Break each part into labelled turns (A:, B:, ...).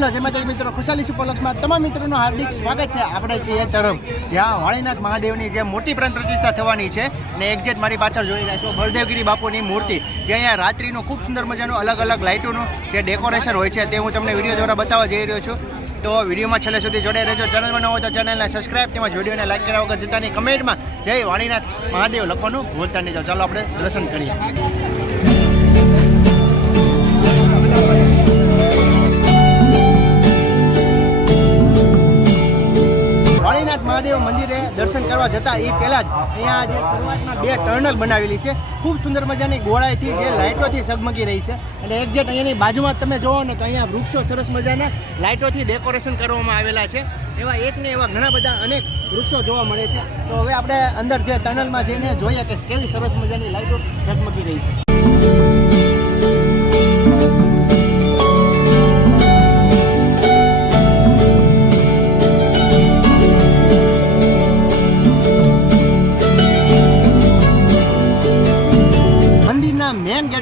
A: Hello, જય માતાજી મિત્રો. ખુશાલી સુપરલક્ષમાં તમામ મિત્રોનું હાર્દિક સ્વાગત છે. આપણે છીએ તરફ જ્યાં વાળીનાથ મહાદેવની જે મોટી પ્રાણ પ્રતિષ્ઠા થવાની છે અને એક્ઝેક્ટ મારી પાછળ જોઈ રહ્યા છો, બળદેવગીરી બાપુની મૂર્તિ. જે અહીંયા રાત્રિનું ખૂબ સુંદર મજાનું અલગ અલગ લાઇટોનું જે ડેકોરેશન હોય છે તે હું તમને વીડિયો દ્વારા બતાવવા જઈ રહ્યો છું. તો વિડીયોમાં છેલ્લે સુધી જોડે રહેજો. ચેનલમાં હોય તો ચેનલને સબસ્ક્રાઈબ તેમજ વિડીયોને લાઈક કર્યા વગર જતાની કમેન્ટમાં જય વાણીનાથ મહાદેવ લખવાનું ભૂલતા નહીં. જાઓ ચાલો આપણે દર્શન કરીએ. દર્શન કરવા જતા એ પહેલાં જ અહીંયા જે શરૂઆતમાં બે ટર્નલ બનાવેલી છે. ખૂબ સુંદર મજાની ગોળાઈથી જે લાઇટોથી ઝગમગી રહી છે. અને એક્ઝેક્ટ અહીંયાની બાજુમાં તમે જોવો ને તો અહીંયા વૃક્ષો સરસ મજાના લાઇટોથી ડેકોરેશન કરવામાં આવેલા છે. એવા એક ને એવા ઘણા બધા અનેક વૃક્ષો જોવા મળે છે. તો હવે આપણે અંદર જે ટનલમાં જઈને જોઈએ કે કેવી સરસ મજાની લાઇટો ઝગમગી રહી છે.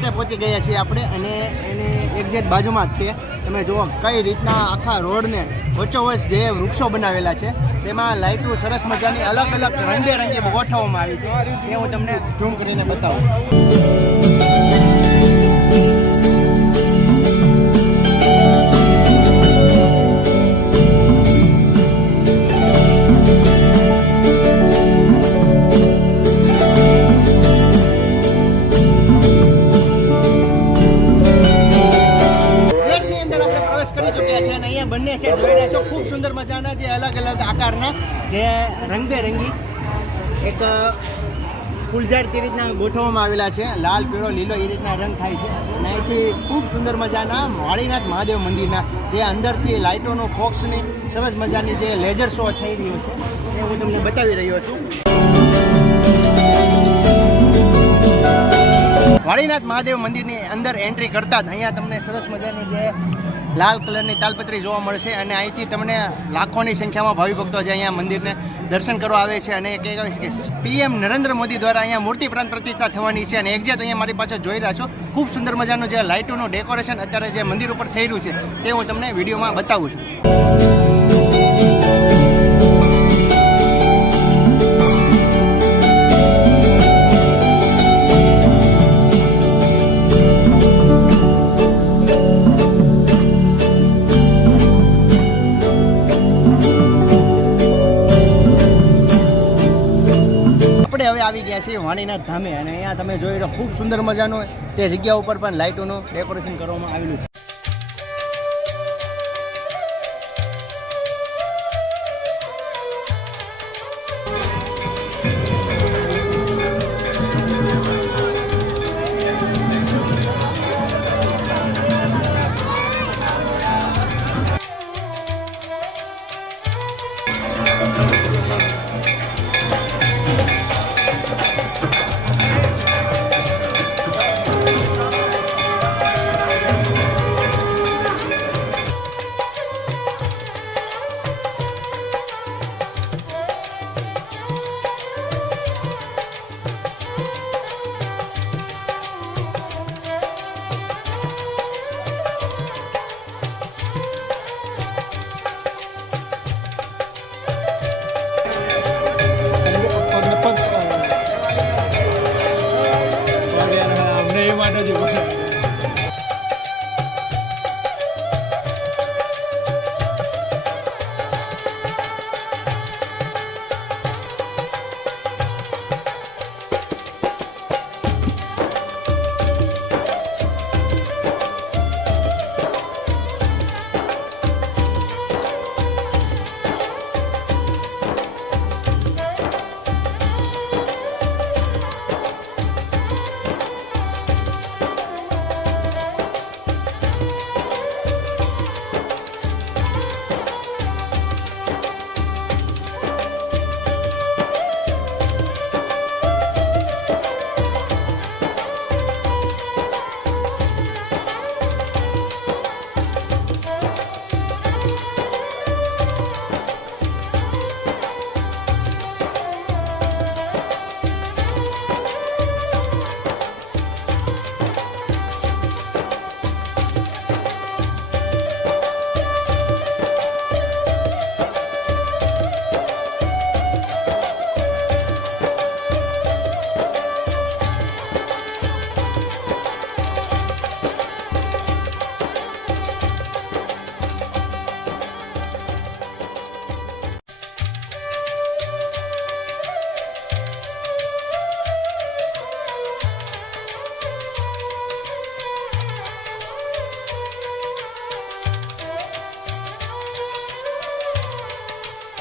A: મંદિરના પહોંચી ગયા છીએ આપણે અને એને એક્ઝેક્ટ બાજુમાં જ તે. તમે જુઓ કઈ રીતના આખા રોડને વચ્ચોવચ જે વૃક્ષો બનાવેલા છે, તેમાં લાઇટો સરસ મજાની અલગ અલગ રંગબેરંગી ગોઠવવામાં આવી છે. એ હું તમને ઝૂમ કરીને બતાવું. અહીંયા જોઈ રહ્યા છો ખૂબ સુંદર મજાના જે અલગ અલગ આકારના જે રંગબેરંગી એક ફૂલઝાડ રીતના ગોઠવવામાં આવેલા છે. લાલ પીળો લીલો એ રીતના રંગ થાય છે. અને અહીંથી ખૂબ સુંદર મજાના વાળીનાથ મહાદેવ મંદિરના જે અંદરથી લાઇટોનો ફોક્સની સરસ મજાની જે લેઝર શો થઈ રહ્યો છે એ હું તમને બતાવી રહ્યો છું. વાળીનાથ મહાદેવ મંદિરની અંદર એન્ટ્રી કરતા જ અહીંયા તમને સરસ મજાની જે લાલ કલરની તાલપત્રી જોવા મળશે અને અહીંથી તમને લાખોની સંખ્યામાં ભાવિ ભક્તો જે અહીંયા મંદિરને દર્શન કરવા આવે છે અને કહેવાય છે કે પીએમ નરેન્દ્ર મોદી દ્વારા અહીંયા મૂર્તિ પ્રાણ પ્રતિષ્ઠા થવાની છે અને એક્ઝેક્ટ અહીંયા મારી પાછળ જોઈ રહ્યા છો. ખૂબ સુંદર મજાનું જે લાઇટોનું ડેકોરેશન અત્યારે જે મંદિર ઉપર થઈ રહ્યું છે તે હું તમને વિડીયોમાં બતાવું છું. છીએ વાણીનાથ ધામે અને અહીંયા તમે જોઈ રહ્યો, ખૂબ સુંદર મજાનું તે જગ્યા ઉપર પણ લાઇટોનું ડેકોરેશન કરવામાં આવેલું છે.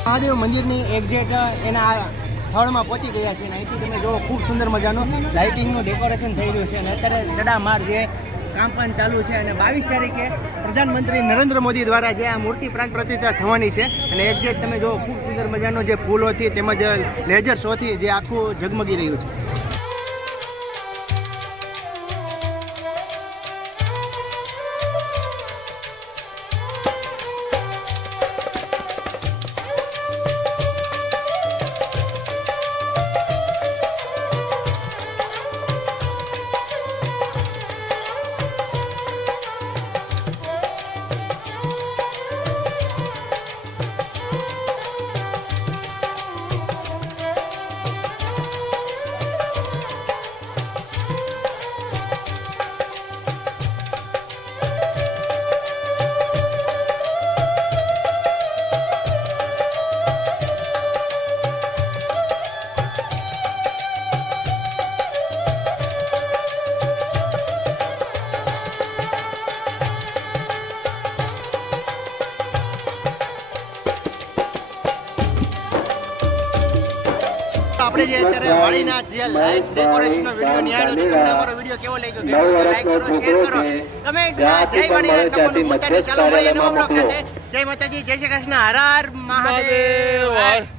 A: મહાદેવ મંદિરની એક્ઝેક્ટ એના સ્થળમાં પહોંચી ગયા છે અને અહીંથી તમે જોવો ખૂબ સુંદર મજાનું લાઇટિંગનું ડેકોરેશન થઈ રહ્યું છે અને અત્યારે જડામાર જે કામ પણ ચાલુ છે અને બાવીસ તારીખે પ્રધાનમંત્રી નરેન્દ્ર મોદી દ્વારા જે આ મૂર્તિ પ્રાગ પ્રતિષ્ઠા થવાની છે અને એક્ઝેક્ટ તમે જો ખૂબ સુંદર મજાનો જે ફૂલોથી તેમજ લેઝર શોથી જે આખું ઝગમગી રહ્યું છે. આપણે જે અત્યારે વાળીના જે લાઈટ ડેકોરેશનનો વીડિયો નિહાળ્યો છે તમને અમારો વીડિયો કેવો લાગ્યો લાઈક કરો શેર કરો. તમે જય વાણીનાથ બાપુનું પોતાની ચાલો મળીએ નવા બ્લોગ સાથે જય માતાજી જય શ્રી કૃષ્ણ. હર હર મહાદેવ.